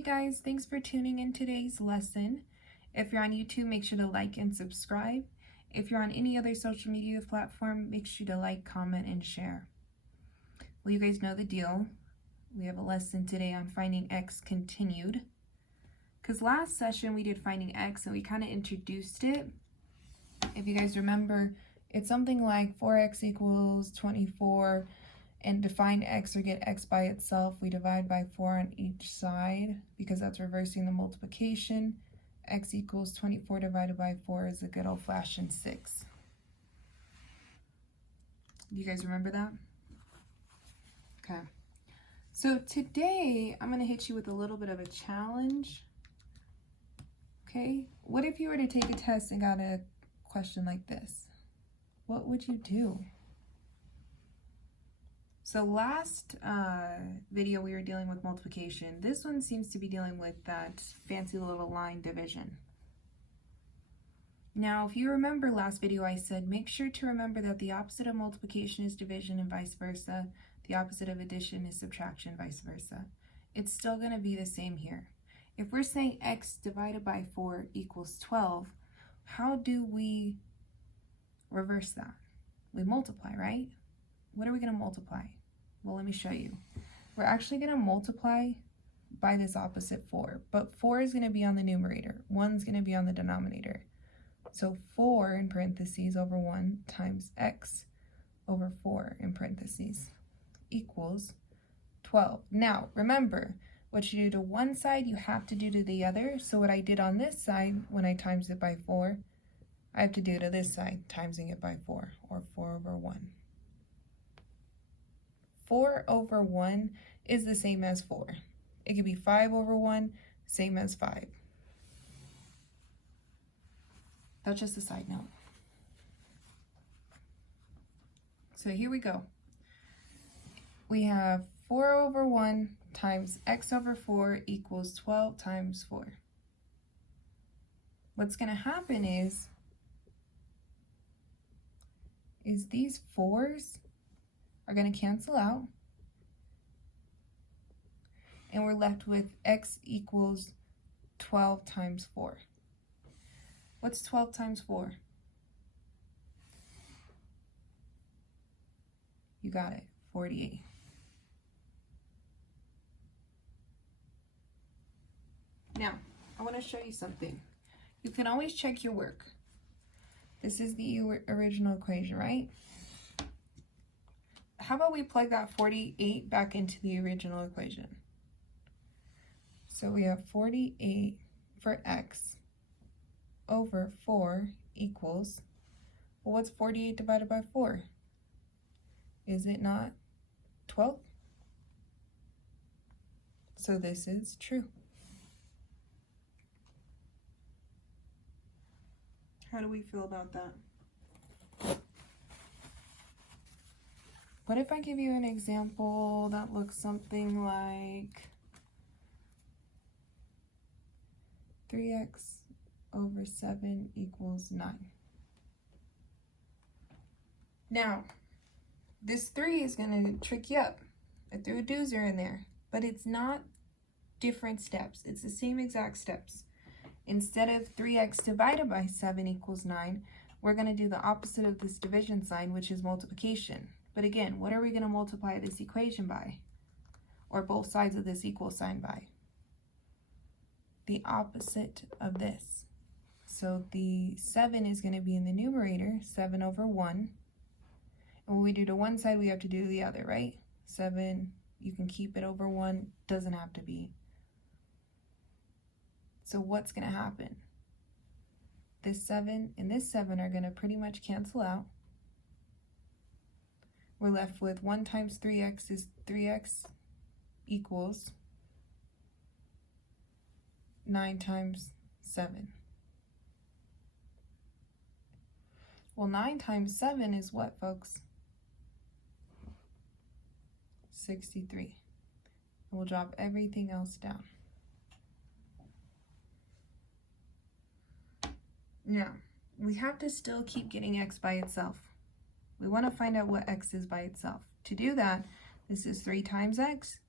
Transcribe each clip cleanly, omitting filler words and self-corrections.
Hey guys, thanks for tuning in today's lesson. If you're on YouTube, make sure to like and subscribe. If you're on any other social media platform, make sure to like, comment, and share. Well, you guys know the deal. We have a lesson today on finding x continued. Because last session we did finding x and we kind of introduced it. If you guys remember, it's something like 4x equals 24. And to find x or get x by itself, we divide by 4 on each side because that's reversing the multiplication. X equals 24 divided by 4 is a good old-fashioned 6. Do you guys remember that? Okay. So today, I'm going to hit you with a little bit of a challenge. Okay? What if you were to take a test and got a question like this? What would you do? So last video we were dealing with multiplication. This one seems to be dealing with that fancy little line division. Now, if you remember last video, I said make sure to remember that the opposite of multiplication is division and vice versa. The opposite of addition is subtraction, vice versa. It's still going to be the same here. If we're saying x divided by 4 equals 12, how do we reverse that? We multiply, right? What are we going to multiply? Well, let me show you. We're actually going to multiply by this opposite 4, but 4 is going to be on the numerator. 1 is going to be on the denominator. So 4 in parentheses over 1 times x over 4 in parentheses equals 12. Now, remember, what you do to one side, you have to do to the other. So what I did on this side, when I times it by 4, I have to do to this side, timesing it by 4, or 4 over 1. 4 over 1 is the same as 4. It could be 5 over 1, same as 5. That's just a side note. So here we go. We have 4 over 1 times x over 4 equals 12 times 4. What's going to happen is these 4's are going to cancel out, and we're left with x equals 12 times 4. What's 12 times 4? You got it, 48. Now, I want to show you something. You can always check your work. This is the original equation, right? How about we plug that 48 back into the original equation? So we have 48 for x over 4 equals, well, what's 48 divided by 4? Is it not 12? So this is true. How do we feel about that? What if I give you an example that looks something like 3x over 7 equals 9. Now, this 3 is going to trick you up. I threw a doozer in there, but it's not different steps. It's the same exact steps. Instead of 3x divided by 7 equals 9, we're going to do the opposite of this division sign, which is multiplication. But again, what are we going to multiply this equation by? Or both sides of this equal sign by? The opposite of this. So the 7 is going to be in the numerator, 7 over 1. And when we do to one side, we have to do to the other, right? 7, you can keep it over 1, doesn't have to be. So what's going to happen? This 7 and this 7 are going to pretty much cancel out. We're left with 1 times 3x is 3x equals 9 times 7. Well, 9 times 7 is what, folks? 63. And we'll drop everything else down. Now, we have to still keep getting x by itself. We want to find out what x is by itself. To do that, this is 3 times x.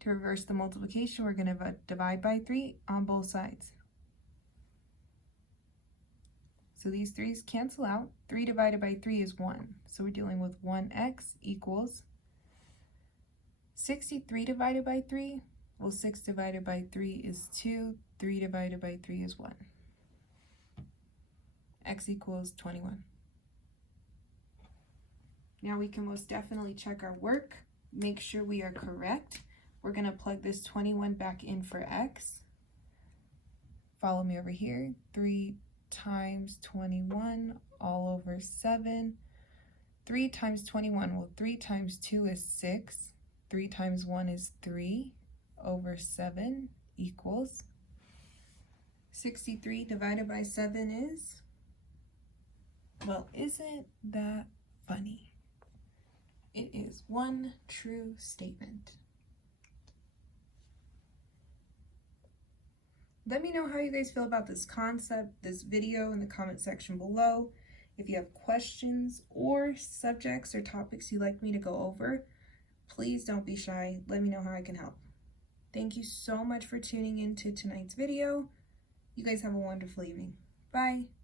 To reverse the multiplication, we're going to divide by 3 on both sides. So these 3's cancel out. 3 divided by 3 is 1. So we're dealing with 1x equals 63 divided by 3. Well, 6 divided by 3 is 2. 3 divided by 3 is 1. X equals 21. Now we can most definitely check our work, make sure we are correct. We're going to plug this 21 back in for x. Follow me over here. 3 times 21 all over 7. 3 times 21, well, 3 times 2 is 6. 3 times 1 is 3 over 7 equals 63 divided by 7 is, well, isn't that funny? It is one true statement. Let me know how you guys feel about this concept, this video, in the comment section below. If you have questions or subjects or topics you'd like me to go over, please don't be shy. Let me know how I can help. Thank you so much for tuning into tonight's video. You guys have a wonderful evening. Bye.